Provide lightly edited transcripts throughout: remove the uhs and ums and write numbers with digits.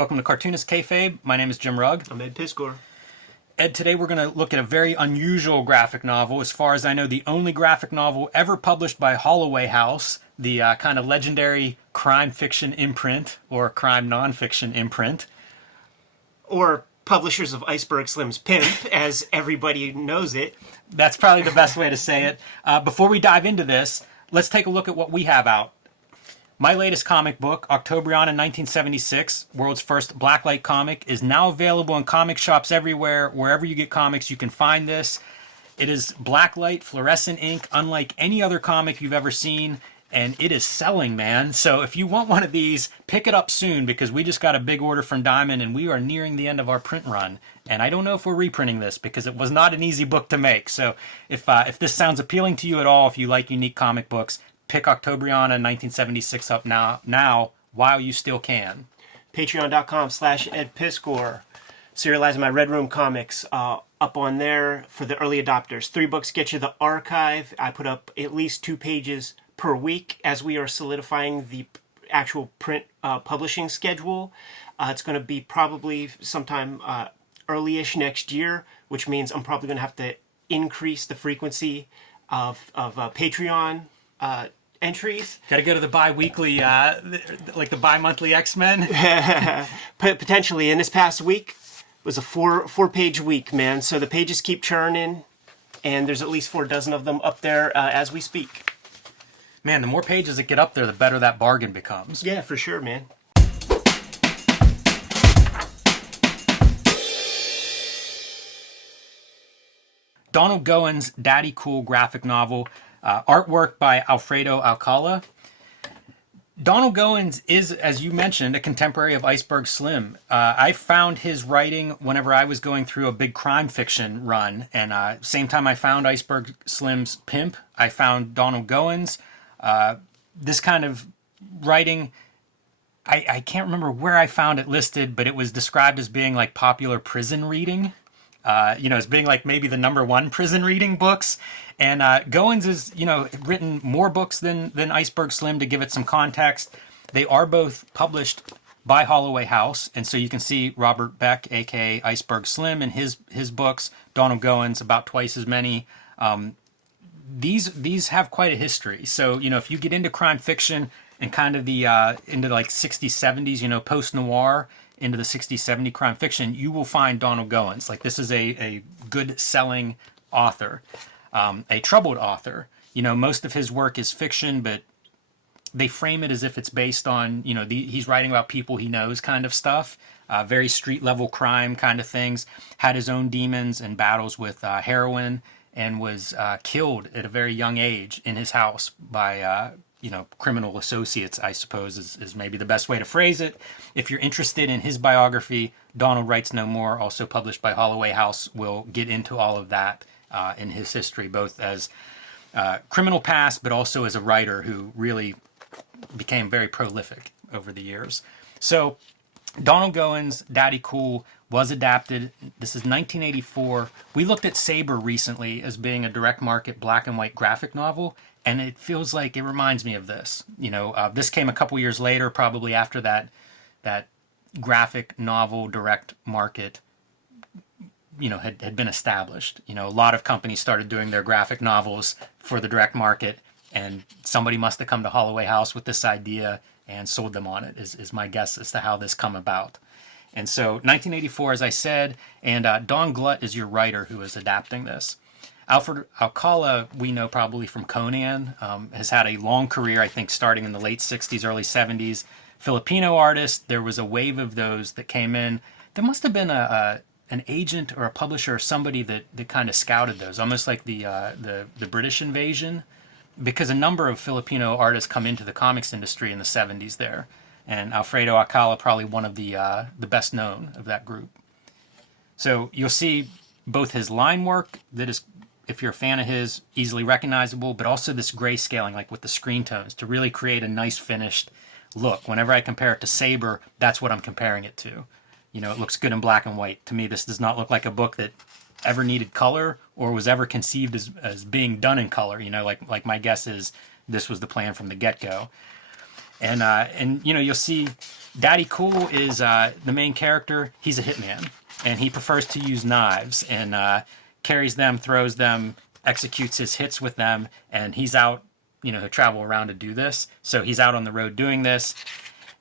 Welcome to Cartoonist Kayfabe. My name is Jim Rugg. I'm Ed Piscor. Ed, today we're going to look at a very unusual graphic novel. As far as I know, the only graphic novel ever published by Holloway House, the kind of legendary crime fiction imprint or crime nonfiction imprint. Or publishers of Iceberg Slim's Pimp, as everybody knows it. That's probably the best way to say it. Before we dive into this, let's take a look at what we have out. My latest comic book, Octobrion in 1976, world's first blacklight comic, is now available in comic shops everywhere. Wherever you get comics, you can find this. It is blacklight, fluorescent ink, unlike any other comic you've ever seen, and it is selling, man. So if you want one of these, pick it up soon, because we just got a big order from Diamond, and we are nearing the end of our print run. And I don't know if we're reprinting this, because it was not an easy book to make. So if this sounds appealing to you at all, if you like unique comic books, pick Octobrion in 1976 up now while you still can. Patreon.com/Ed Piscor. Serializing my Red Room comics up on there for the early adopters. $3 get you the archive. I put up at least 2 pages per week as we are solidifying the actual print publishing schedule. It's going to be probably sometime early-ish next year, which means I'm probably going to have to increase the frequency of Patreon entries. Got to go to the bi-weekly, like the bi-monthly X-Men? Potentially. And this past week was a four-page week, man. So the pages keep churning, and there's at least 4 dozen of them up there as we speak. Man, the more pages that get up there, the better that bargain becomes. Yeah, for sure, man. Donald Goines' Daddy Cool graphic novel. Artwork by Alfredo Alcala. Donald Goines is, as you mentioned, a contemporary of Iceberg Slim. I found his writing whenever I was going through a big crime fiction run. And same time I found Iceberg Slim's Pimp, I found Donald Goines. This kind of writing, I can't remember where I found it listed, but it was described as being like popular prison reading. As being like maybe the #1 prison reading books. And Goines has, written more books than Iceberg Slim. To give it some context, they are both published by Holloway House. And so you can see Robert Beck, a.k.a. Iceberg Slim, in his books. Donald Goines, about twice as many. These have quite a history. So, if you get into crime fiction and kind of the into like 60s, 70s, post-noir, into the 60s, 70s crime fiction, you will find Donald Goines. Like, this is a good-selling author, a troubled author. Most of his work is fiction, but they frame it as if it's based on, he's writing about people he knows kind of stuff, very street-level crime kind of things, had his own demons and battles with heroin, and was killed at a very young age in his house by criminal associates, I suppose, is maybe the best way to phrase it. If you're interested in his biography, Donald Writes No More, also published by Holloway House, will get into all of that in his history, both as criminal past, but also as a writer who really became very prolific over the years. So, Donald Goines' Daddy Cool was adapted. This is 1984. We looked at Saber recently as being a direct market black and white graphic novel, and it feels like it reminds me of this. This came a couple years later, probably after that graphic novel direct market, had been established. A lot of companies started doing their graphic novels for the direct market, and somebody must have come to Holloway House with this idea and sold them on it, is my guess as to how this come about. And so 1984, as I said, and Don Glut is your writer who is adapting this. Alfred Alcala, we know probably from Conan, has had a long career, I think, starting in the late 60s, early 70s. Filipino artist, there was a wave of those that came in. There must have been an agent or a publisher or somebody that kind of scouted those, almost like the British invasion, because a number of Filipino artists come into the comics industry in the 70s there. And Alfredo Alcala, probably one of the best known of that group. So you'll see both his line work that is, if you're a fan of his, easily recognizable, but also this grayscaling, like with the screen tones, to really create a nice finished look. Whenever I compare it to Saber, that's what I'm comparing it to. It looks good in black and white. To me, this does not look like a book that ever needed color or was ever conceived as being done in color. Like my guess is this was the plan from the get-go. And you know, you'll see Daddy Cool is the main character. He's a hitman, and he prefers to use knives and carries them, throws them, executes his hits with them, and he's out, you know, to travel around to do this. So he's out on the road doing this.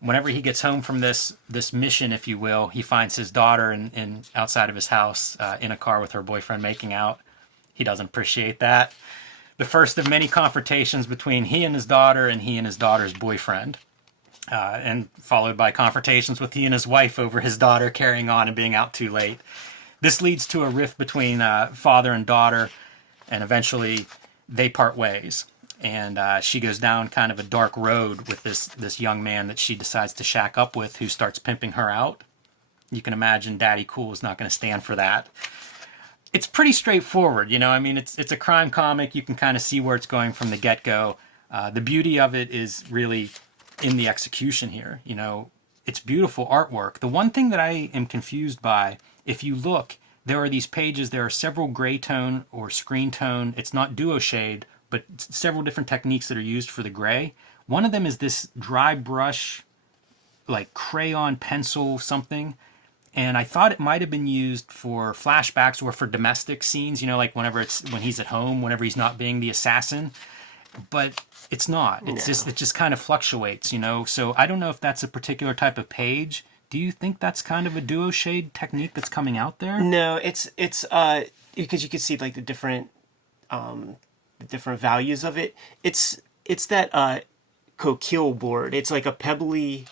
Whenever he gets home from this mission, if you will, he finds his daughter in outside of his house in a car with her boyfriend making out. He doesn't appreciate that. The first of many confrontations between he and his daughter and he and his daughter's boyfriend, and followed by confrontations with he and his wife over his daughter carrying on and being out too late. This leads to a rift between father and daughter, and eventually they part ways. And she goes down kind of a dark road with this young man that she decides to shack up with, who starts pimping her out. You can imagine Daddy Cool is not going to stand for that. It's pretty straightforward, you know. I mean, it's a crime comic. You can kind of see where it's going from the get-go. The beauty of it is really in the execution here. You know, it's beautiful artwork. The one thing that I am confused by, if you look, there are these pages, there are several gray tone or screen tone. It's not duo shade, but several different techniques that are used for the gray. One of them is this dry brush, like crayon pencil something. And I thought it might have been used for flashbacks or for domestic scenes, you know, like when he's at home, whenever he's not being the assassin. But it's not. It just kind of fluctuates, you know. So I don't know if that's a particular type of page. Do you think that's kind of a duo shade technique that's coming out there? No, it's because you can see like the different values of it. It's that coquille board. It's like a pebbly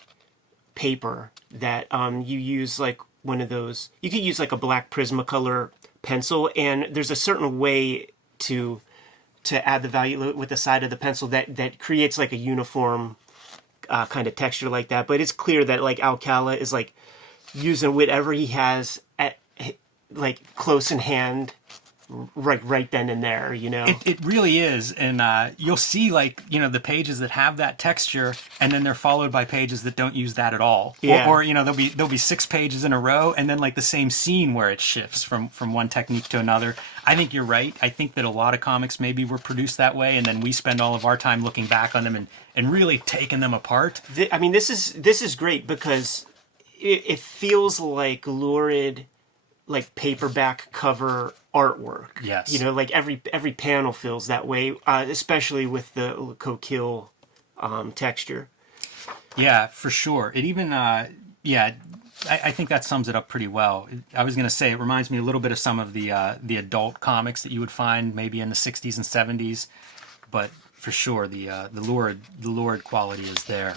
paper that you use like one of those. You could use like a black Prismacolor pencil, and there's a certain way to add the value with the side of the pencil that creates like a uniform kind of texture like that. But it's clear that like Alcala is like using whatever he has at like close in hand, right then and there, you know. It really is, and you'll see like, you know, the pages that have that texture, and then they're followed by pages that don't use that at all. Yeah. Or you know, there'll be 6 pages in a row, and then like the same scene where it shifts from one technique to another. I think you're right. I think that a lot of comics maybe were produced that way, and then we spend all of our time looking back on them and really taking them apart. I mean, this is great because it feels like lurid, like paperback cover artwork. Yes. You know, like every panel feels that way, especially with the coquille texture. Yeah, for sure. It even, I think that sums it up pretty well. I was going to say, it reminds me a little bit of some of the adult comics that you would find maybe in the 60s and 70s, but for sure the lurid quality is there.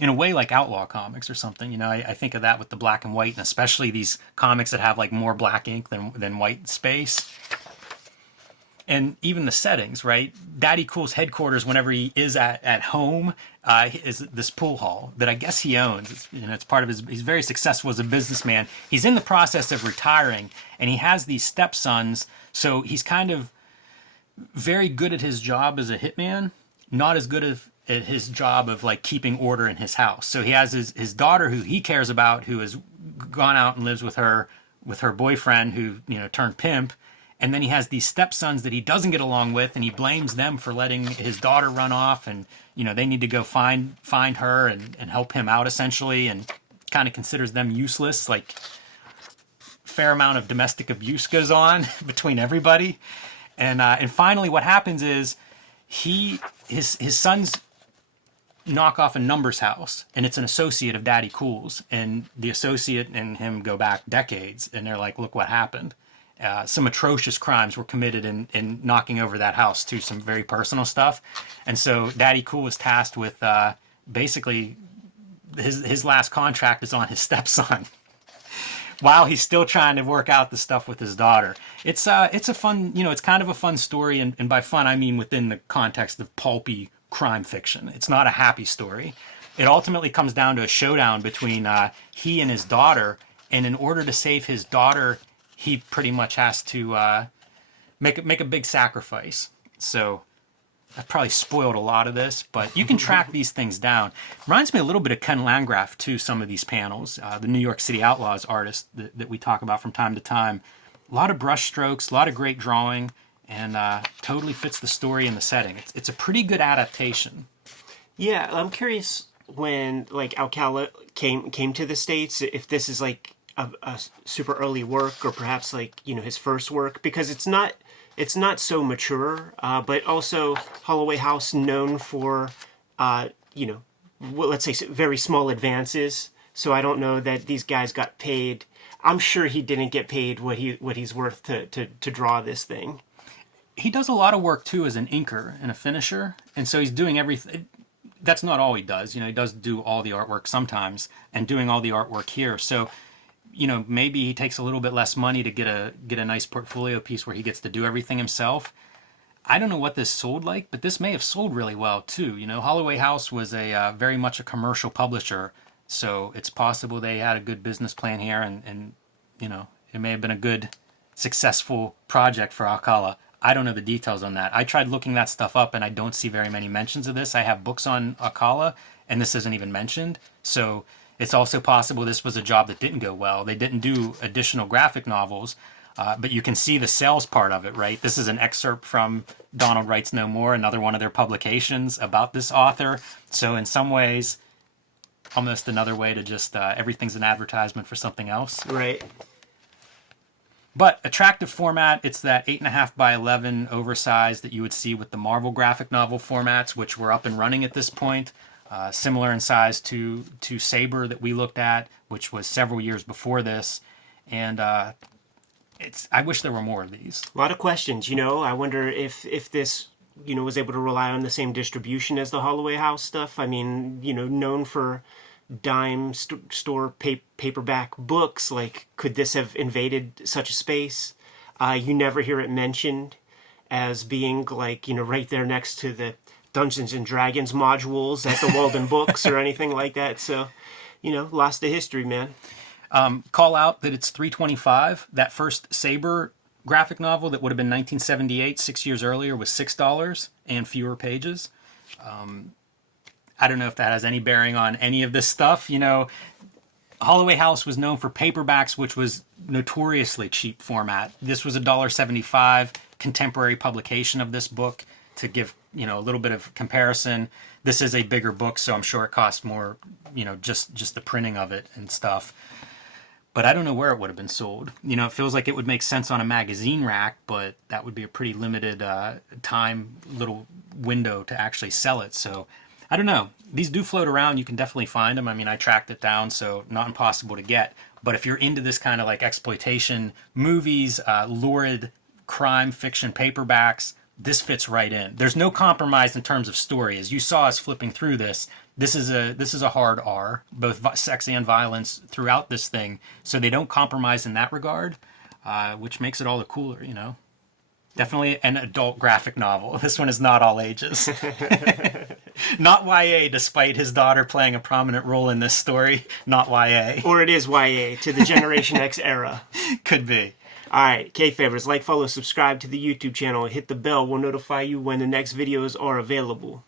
In a way, like outlaw comics or something, you know, I think of that with the black and white, and especially these comics that have like more black ink than white space. And even the settings, right? Daddy Cool's headquarters, whenever he is at home, is this pool hall that I guess he owns. It's part of his. He's very successful as a businessman. He's in the process of retiring, and he has these stepsons. So he's kind of very good at his job as a hitman, not as good at his job of like keeping order in his house. So he has his daughter who he cares about, who has gone out and lives with her boyfriend, who, you know, turned pimp. And then he has these stepsons that he doesn't get along with, and he blames them for letting his daughter run off, and, you know, they need to go find her and help him out essentially, and kind of considers them useless. Like, fair amount of domestic abuse goes on between everybody. And finally what happens is his sons knock off a Numbers house, and it's an associate of Daddy Cool's, and the associate and him go back decades, and they're like, look what happened. Some atrocious crimes were committed in knocking over that house, too, some very personal stuff. And so Daddy Cool was tasked with basically his last contract is on his stepson while he's still trying to work out the stuff with his daughter. It's a fun, you know, it's kind of a fun story, and by fun I mean within the context of pulpy crime fiction. It's not a happy story. It ultimately comes down to a showdown between he and his daughter, and in order to save his daughter, he pretty much has to make a big sacrifice. So I've probably spoiled a lot of this, but you can track these things down. Reminds me a little bit of Ken Landgraf too, some of these panels. The New York City Outlaws artist that we talk about from time to time. A lot of brush strokes, a lot of great drawing, and totally fits the story and the setting. It's a pretty good adaptation. Yeah, I'm curious when like Alcala came to the States, if this is like a super early work or perhaps like, his first work, because it's not so mature, but also Holloway House known for uh, you know well, let's say very small advances. So I don't know that these guys got paid. I'm sure he didn't get paid what he's worth to draw this thing. He does a lot of work too as an inker and a finisher, and so he's doing everything. That's not all he does. He does do all the artwork sometimes, and doing all the artwork here. So, maybe he takes a little bit less money to get a nice portfolio piece where he gets to do everything himself. I don't know what this sold like, but this may have sold really well too. Holloway House was a very much a commercial publisher, so it's possible they had a good business plan here, and it may have been a good, successful project for Alcala. I don't know the details on that. I tried looking that stuff up, and I don't see very many mentions of this. I have books on Alcala, and this isn't even mentioned. So it's also possible this was a job that didn't go well. They didn't do additional graphic novels, but you can see the sales part of it, right? This is an excerpt from Donald Writes No More, another one of their publications about this author. So in some ways, almost another way to just everything's an advertisement for something else. Right. But attractive format, it's that 8.5 by 11 oversized that you would see with the Marvel graphic novel formats, which were up and running at this point. Similar in size to Saber that we looked at, which was several years before this. And I wish there were more of these. A lot of questions. I wonder if this was able to rely on the same distribution as the Holloway House stuff. I mean, known for dime store paperback books. Like, could this have invaded such a space? You never hear it mentioned as being like, right there next to the Dungeons and Dragons modules at the Walden Books or anything like that. So, lost to history, man. Call out that it's $3.25. That first Saber graphic novel that would have been 1978, 6 years earlier, was $6 and fewer pages. I don't know if that has any bearing on any of this stuff. Holloway House was known for paperbacks, which was notoriously cheap format. This was $1.75 contemporary publication of this book to give, a little bit of comparison. This is a bigger book, so I'm sure it cost more, just the printing of it and stuff. But I don't know where it would have been sold. It feels like it would make sense on a magazine rack, but that would be a pretty limited time, little window to actually sell it. So I don't know. These do float around. You can definitely find them. I mean, I tracked it down, so not impossible to get. But if you're into this kind of like exploitation movies, lurid crime fiction paperbacks, this fits right in. There's no compromise in terms of story. As you saw us flipping through this, this is a hard R, both sex and violence throughout this thing. So they don't compromise in that regard, which makes it all the cooler, Definitely an adult graphic novel. This one is not all ages. Not YA, despite his daughter playing a prominent role in this story. Not YA. Or it is YA to the Generation X era. Could be. All right, Kayfabers, like, follow, subscribe to the YouTube channel, hit the bell. We'll notify you when the next videos are available.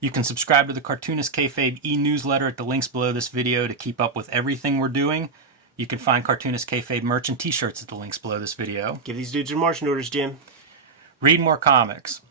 You can subscribe to the Cartoonist Kayfabe e-newsletter at the links below this video to keep up with everything we're doing. You can find Cartoonist Kayfabe merch and t-shirts at the links below this video. Give these dudes their marching orders, Jim. Read more comics.